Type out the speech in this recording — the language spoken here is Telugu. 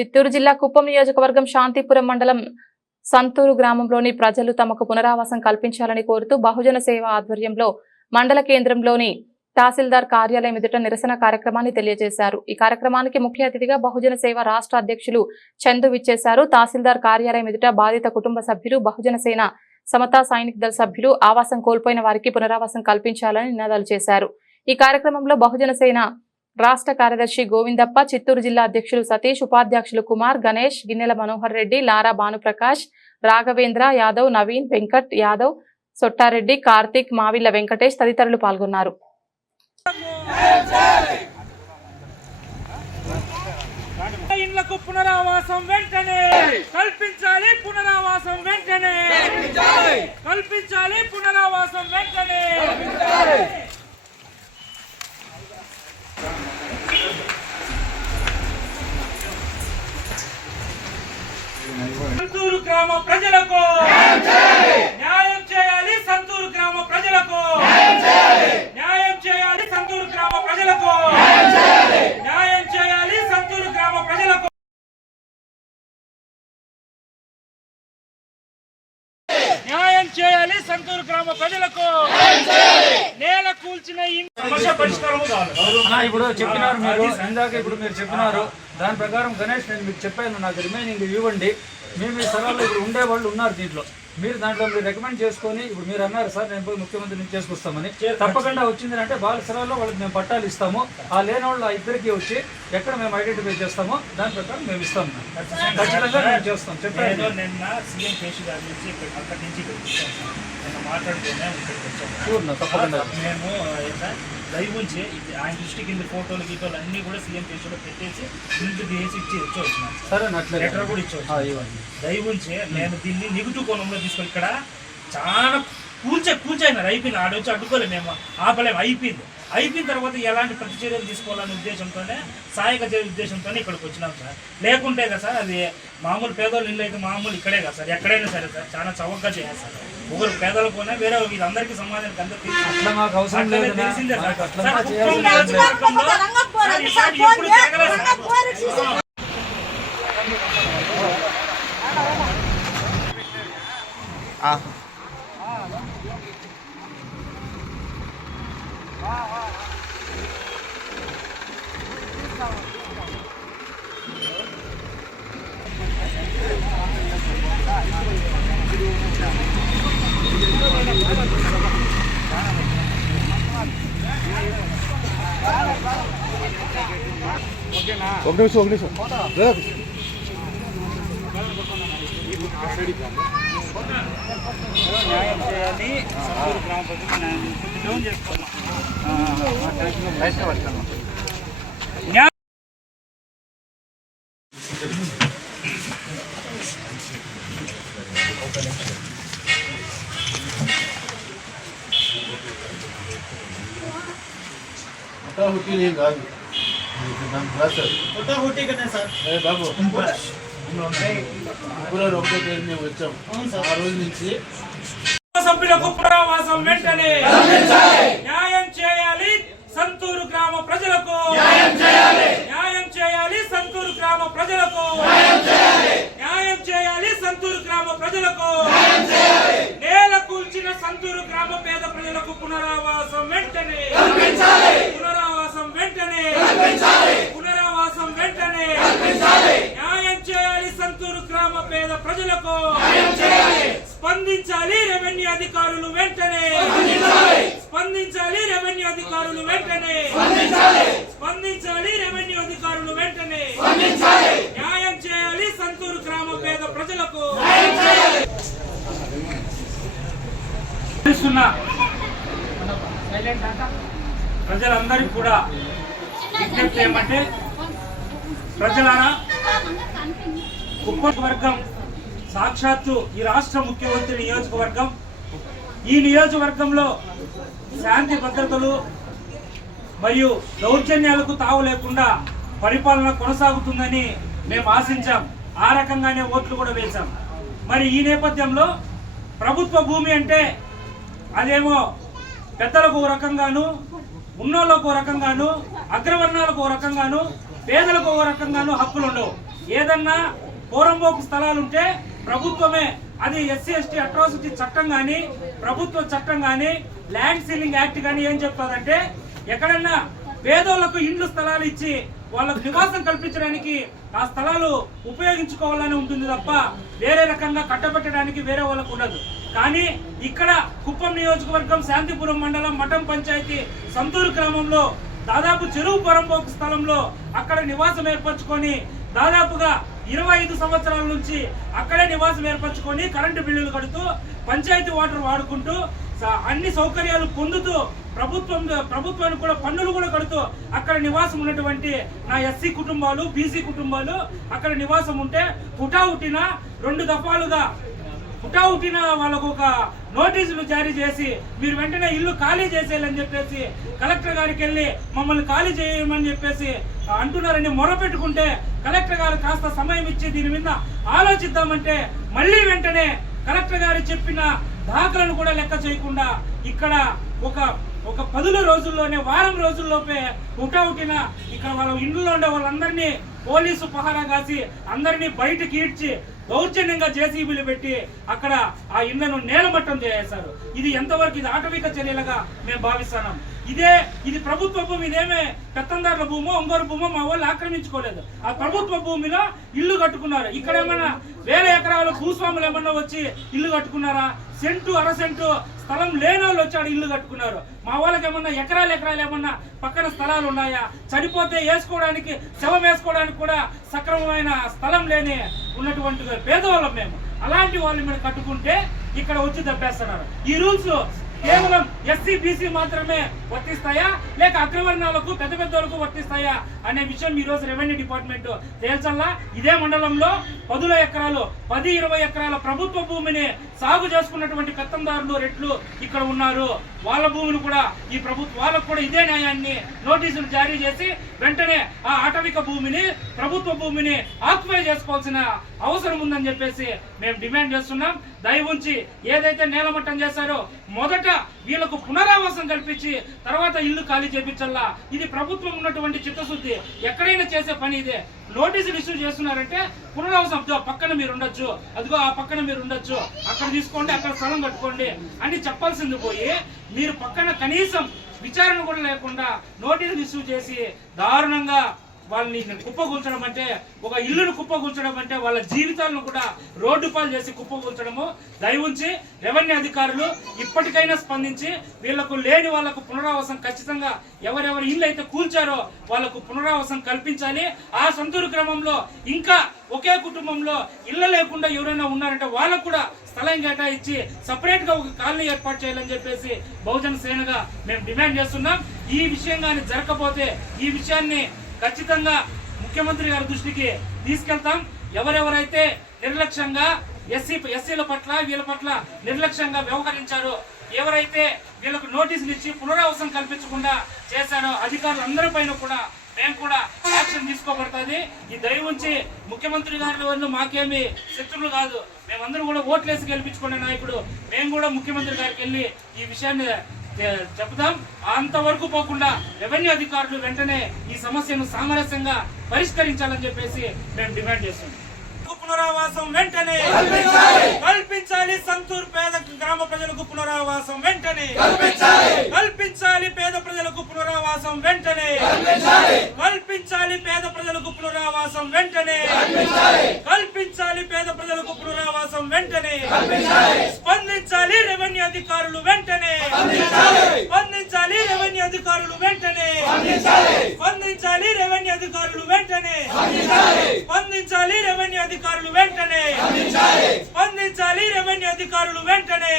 చిత్తూరు జిల్లా కుప్పం నియోజకవర్గం శాంతిపురం మండలం సంతూరు గ్రామంలోని ప్రజలు తమకు పునరావాసం కల్పించాలని కోరుతూ బహుజన సేవ ఆధ్వర్యంలో మండల కేంద్రంలోని తహసీల్దార్ కార్యాలయం ఎదుట నిరసన కార్యక్రమాన్ని తెలియజేశారు. ఈ కార్యక్రమానికి ముఖ్య అతిథిగా బహుజన సేవ రాష్ట్ర అధ్యక్షులు చందు విచ్చేశారు. తహసీల్దార్ కార్యాలయం ఎదుట బాధిత కుటుంబ సభ్యులు బహుజన సేన సమతా సైనిక్ దళ సభ్యులు ఆవాసం కోల్పోయిన వారికి పునరావాసం కల్పించాలని నినాదాలు చేశారు. ఈ కార్యక్రమంలో బహుజన సేన రాష్ట్ర కార్యదర్శి గోవిందప్ప చిత్తూరు జిల్లా అధ్యక్షులు సతీష్ ఉపాధ్యక్షులు కుమార్ గణేష్ గిన్నెల మనోహర్ రెడ్డి లారా భానుప్రకాష్ రాఘవేంద్ర యాదవ్ నవీన్ వెంకట్ యాదవ్ సొట్టారెడ్డి కార్తీక్ మావిళ్ళ వెంకటేష్ తదితరులు పాల్గొన్నారు. ఇళ్ళకు పునరావాసం వెంటనే కల్పించాలి పునరావాసం వెంటనే కల్పించాలి పునరావాసం వెంటనే గ్రామ ప్రజలకు నేల కూల్చిన సమస్య పరిష్కారం కావాలి అన్నా ఇప్పుడు చెప్పినారు మీరు ఇందాక ఇప్పుడు మీరు చెప్పినారు దాని ప్రకారం గణేష్ నేను మీకు చెప్పాను నాకు రిమైనింగ్ ఇవ్వండి. మేము ఈ స్థలాల్లో ఇప్పుడు ఉండే వాళ్ళు ఉన్నారు దీంట్లో. మీరు దాంట్లో మీరు రికమెండ్ చేసుకొని ఇప్పుడు మీరు అన్నారు సార్ నేను పోయి ముఖ్యమంత్రి నుంచి చేసుకొస్తామని. తప్పకుండా వచ్చింది అంటే వాళ్ళ స్థలాల్లో వాళ్ళకి మేము పట్టాలు ఇస్తాము. ఆ లేని వాళ్ళు ఆ ఇద్దరికి వచ్చి ఎక్కడ మేము ఐడెంటిఫై చేస్తామో దాని ప్రకారం మేము ఇస్తాము ఖచ్చితంగా మేము చేస్తాం. చెప్పాను నేను నిన్న సీఎం కేసు గారి నుంచి ఇక్కడ- అక్కడి నుంచి వచ్చాను పూర్ణ తప్పకుండా. మేము లైవ్ ఉంచి ఆయన దృష్టి కింద ఫోటోలు గీటోలు అన్ని కూడా సీఎం కేసులో పెట్టేసి ఇంటికి తీసి ఇచ్చి వచ్చి వచ్చినాను సార్. లెటర్ కూడా ఇచ్చి ఆ, ఇవ్వండి. దయ ఉంచి నేను దీన్ని నెగిటివ్ కోణంలో తీసుకొని ఇక్కడ చాలా కూల్చే కూల్చైనారు అయిపోయింది ఆడొచ్చి అడ్డుకోలేము మేము. ఆపలేము. అయిపోయింది. అయిపోయిన తర్వాత ఎలాంటి ప్రతిచర్యలు తీసుకోవాలనే ఉద్దేశంతోనే సహాయక చర్య ఉద్దేశంతోనే ఇక్కడికి వచ్చినాం సార్. లేకుంటే కదా సార్ అది మామూలు పేదోళ్ళు ఇల్లు అయితే మామూలు ఇక్కడే కదా సార్. ఎక్కడైనా సరే సార్ చాలా చౌకగా చేయాలి ఒకరు పేదలకునే వేరే ఇది అందరికీ సమాధానం అందరికీ తెలిసిందే సార్. సార్, మాకు కుప్పం చేయాల్సిన నియోజకవర్గంలో సార్, ఈసారి ఎప్పుడు జరగలేదు సార్. ఒక నిమిషం ఒక నిమిషం బ్రదర్ న్యాయం చేయాలి సంతూరు గ్రామ ప్రజలకు న్యాయం చేయాలి. కొంచెం డౌన్ చేసుకోండి. న్యాయం హుట్టి నేను కాదు నాకు కాదు సార్ ఏ బాబు ఫిబ్రవరి ఒకటో తేదీ మేము వచ్చాం. ఆ రోజు నుంచి సభ్యులకు పునరావాసం వెంటనే న్యాయం చేయాలి సంతూరు గ్రామ ప్రజలకు. న్యాయం చేయాలి. న్యాయం చేయాలి సంతూరు గ్రామ ప్రజలకు. న్యాయం చేయాలి. సంతూరు గ్రామ ప్రజలకు. నేల కూల్చిన సంతూరు గ్రామ పేద ప్రజలకు పునరావాసం వెంటనే పునరావాసం వెంటనే పునరావాసం వెంటనే న్యాయం చేయాలి సంతూరు గ్రామ పేద ప్రజలకు స్పందించాలి రెవెన్యూ అధికారులు వెంటనే స్పందించాలి. రెవెన్యూ అధికారులు వెంటనే స్పందించాలి. రెవెన్యూ అధికారులు వెంటనే న్యాయం చేయాలి సంతూరు గ్రామ పేద ప్రజలకు. ప్రజలందరికీ కూడా విజ్ఞప్తి ఏమంటే ప్రజలారా కుప్పం వర్గం సాక్షాత్తు ఈ రాష్ట్ర ముఖ్యమంత్రి నియోజకవర్గం ఈ నియోజకవర్గంలో శాంతి భద్రతలు మరియు దౌర్జన్యాలకు తావు లేకుండా పరిపాలన కొనసాగుతుందని మేము ఆశించాం. ఆ రకంగానే ఓట్లు కూడా వేశాం. మరి ఈ నేపథ్యంలో ప్రభుత్వ భూమి అంటే అదేమో పెద్దలకు ఓ రకంగాను ఉన్నోళ్ళకు ఓ రకంగాను అగ్రవర్ణాలకు ఓ రకంగాను పేదలకు ఓ రకంగాను హక్కులు ఉండవు ఏదన్నా పోరంబోకు స్థలాలుంటే ప్రభుత్వమే అది ఎస్సీ ఎస్టీ అట్రాసిటీ చట్టం కానీ ప్రభుత్వ చట్టం కానీ ల్యాండ్ సీలింగ్ యాక్ట్ కానీ ఏం చెప్తుందంటే ఎక్కడన్నా పేదోళ్ళకు ఇండ్లు స్థలాలు ఇచ్చి వాళ్ళకు నివాసం కల్పించడానికి ఆ స్థలాలు ఉపయోగించుకోవాలని ఉంటుంది తప్ప వేరే రకంగా కట్టబెట్టడానికి వేరే వాళ్ళకు ఉండదు. కానీ ఇక్కడ కుప్పం నియోజకవర్గం శాంతిపురం మండలం మఠం పంచాయతీ సంతూరు గ్రామంలో దాదాపు చెరువు పొరంపోకు స్థలంలో అక్కడ నివాసం ఏర్పరచుకొని దాదాపుగా ఇరవై ఐదు సంవత్సరాల నుంచి అక్కడే నివాసం ఏర్పరచుకొని కరెంటు బిల్లులు కడుతూ పంచాయతీ వాటర్ వాడుకుంటూ స- అన్ని సౌకర్యాలు పొందుతూ ప్రభుత్వం ప్రభుత్వానికి కూడా పన్నులు కూడా కడుతూ అక్కడ నివాసం ఉన్నటువంటి నా ఎస్సీ కుటుంబాలు బీసీ కుటుంబాలు అక్కడ నివాసం ఉంటే హుటాహుటిన రెండు దఫాలుగా హుటాహుటిన వాళ్ళకు ఒక నోటీసులు జారీ చేసి మీరు వెంటనే ఇల్లు ఖాళీ చేసేయాలని చెప్పేసి కలెక్టర్ గారికి వెళ్ళి మమ్మల్ని ఖాళీ చేయమని చెప్పేసి అంటున్నారని మొరపెట్టుకుంటే కలెక్టర్ గారు కాస్త సమయం ఇచ్చి దీని మీద ఆలోచిద్దామంటే మళ్ళీ వెంటనే కలెక్టర్ గారు చెప్పిన దాఖలను కూడా లెక్క చేయకుండా ఇక్కడ ఒక ఒక పదుల రోజుల్లోనే వారం రోజుల్లోపే హుటాహుటిన ఇక్కడ వాళ్ళ ఇండ్లలో ఉండే వాళ్ళందరినీ పోలీసు పహారా కాసి అందరినీ బయటకి ఈడ్చి దౌర్జన్యంగా జేసీబీలు పెట్టి అక్కడ ఆ ఇళ్ళను నేలమట్టం చేశారు ఇది ఎంతవరకు ఇది ఆటవిక చర్యలుగా మేము భావిస్తున్నాం. ఇదే ఇది ప్రభుత్వ భూమి ఇదేమే పెత్తందారుల భూమో ఒంగోరు భూమో మా వాళ్ళు ఆక్రమించుకోలేదు. ఆ ప్రభుత్వ భూమిలో ఇల్లు కట్టుకున్నారు. ఇక్కడ ఏమైనా వేల ఎకరాల భూస్వాములు ఏమన్నా వచ్చి ఇల్లు కట్టుకున్నారా? సెంటు అర సెంటు స్థలం లేని వాళ్ళు వచ్చాడు ఇల్లు కట్టుకున్నారు. మా వాళ్ళకి ఏమన్నా ఎకరాలు ఎకరాలు ఏమన్నా పక్కన స్థలాలు ఉన్నాయా? చనిపోతే వేసుకోవడానికి శవం వేసుకోవడానికి కూడా సక్రమమైన స్థలం లేని ఉన్నటువంటి పేదవాళ్ళం మేము. అలాంటి వాళ్ళు మీరు కట్టుకుంటే ఇక్కడ వచ్చి దబ్బేస్తున్నారు. ఈ రూల్స్ కేవలం ఎస్సీ బీసీ మాత్రమే వర్తిస్తాయా? లేక అగ్రవర్ణాలకు పెద్ద పెద్దలకు వర్తిస్తాయా? అనే విషయం ఈ రోజు రెవెన్యూ డిపార్ట్మెంట్ తేల్చల్లా ఇదే మండలంలో పదుల ఎకరాలు పది ఇరవై ఎకరాల ప్రభుత్వ భూమిని సాగు చేసుకున్నటువంటి పెత్తందారులు రెట్లు ఇక్కడ ఉన్నారు. వాళ్ళ భూమిని కూడా ఈ ప్రభుత్వ వాళ్ళకు కూడా ఇదే న్యాయాన్ని నోటీసులు జారీ చేసి వెంటనే ఆ ఆటవిక భూమిని ప్రభుత్వ భూమిని ఆక్యుపై చేసుకోవాల్సిన అవసరం ఉందని చెప్పేసి మేము డిమాండ్ చేస్తున్నాం. దయ ఉంచి ఏదైతే నేలమట్టం చేశారో మొదట వీళ్ళకు పునరావాసం కల్పించి తర్వాత ఇల్లు ఖాళీ చేపించల్లా. ఇది ప్రభుత్వం ఉన్నటువంటి చిత్తశుద్ధి. ఎక్కడైనా చేసే పని ఇదే. నోటీసులు ఇష్యూ చేస్తున్నారంటే పునరావాసం పక్కన మీరు ఉండొచ్చు. అదిగో ఆ పక్కన మీరు ఉండొచ్చు. అక్కడ తీసుకోండి అక్కడ స్థలం కట్టుకోండి అని చెప్పాల్సింది పోయి మీరు పక్కన కనీసం విచారణ కూడా లేకుండా నోటీసులు ఇష్యూ చేసి దారుణంగా వాళ్ళని కుప్పగూల్చడం అంటే ఒక ఇల్లును కుప్పగూల్చడం అంటే వాళ్ళ జీవితాలను కూడా రోడ్డు పాలు చేసి కుప్పకూల్చడము దయవుంచి రెవెన్యూ అధికారులు ఇప్పటికైనా స్పందించి వీళ్ళకు లేని వాళ్ళకు పునరావాసం ఖచ్చితంగా ఎవరెవరు ఇల్లు అయితే కూల్చారో వాళ్ళకు పునరావాసం కల్పించాలి. ఆ సొంతూరు క్రమంలో ఇంకా ఒకే కుటుంబంలో ఇళ్ళ లేకుండా ఎవరైనా ఉన్నారంటే వాళ్ళకు కూడా స్థలం కేటాయించి సపరేట్గా ఒక కాలనీ ఏర్పాటు చేయాలని చెప్పేసి బహుజన సేనగా మేము డిమాండ్ చేస్తున్నాం. ఈ విషయం కానీ జరగకపోతే ఈ విషయాన్ని ఖచ్చితంగా ముఖ్యమంత్రి గారి దృష్టికి తీసుకెళ్తాం. ఎవరెవరైతే నిర్లక్ష్యంగా ఎస్సీ ఎస్సీల పట్ల వీళ్ళ పట్ల నిర్లక్ష్యంగా వ్యవహరించారో ఎవరైతే వీళ్ళకు నోటీసులు ఇచ్చి పునరావాసం కల్పించకుండా చేశారో అధికారులందరి పైన కూడా మేము కూడా యాక్షన్ తీసుకోబడుతుంది. ఈ దయ ఉంచి ముఖ్యమంత్రి గారి వాళ్ళు మాకేమి శత్రువులు కాదు. మేమందరం కూడా ఓట్లేసి గెలిపించుకునే నాయకుడు. మేము కూడా ముఖ్యమంత్రి గారికి వెళ్ళి ఈ విషయాన్ని చెబుదాం. చెప్దాం అంతవరకు పోకుండా రెవెన్యూ అధికారులు వెంటనే ఈ సమస్యను సామరస్యంగా పరిష్కరించాలని చెప్పేసి మేము డిమాండ్ చేస్తున్నాం. పునరావాసం వెంటనే కల్పించాలి. సంతూర్ పేద గ్రామ ప్రజలకు పునరావాసం వెంటనే కల్పించాలి. పేద ప్రజలకు పునరావాసం వెంటనే కల్పించాలి. పేద ప్రజలకు పునరావాసం వెంటనే కల్పించాలి. పేద ప్రజలకు పునరావాసం వెంటనే స్పందించాలి రెవెన్యూ అధికారులు వెంటనే స్పందించాలి. రెవెన్యూ అధికారులు వెంటనే స్పందించాలి. రెవెన్యూ అధికారులు వెంటనే స్పందించాలి. రెవెన్యూ అధికారులు వెంటనే స్పందించాలి రెవెన్యూ అధికారులు వెంటనే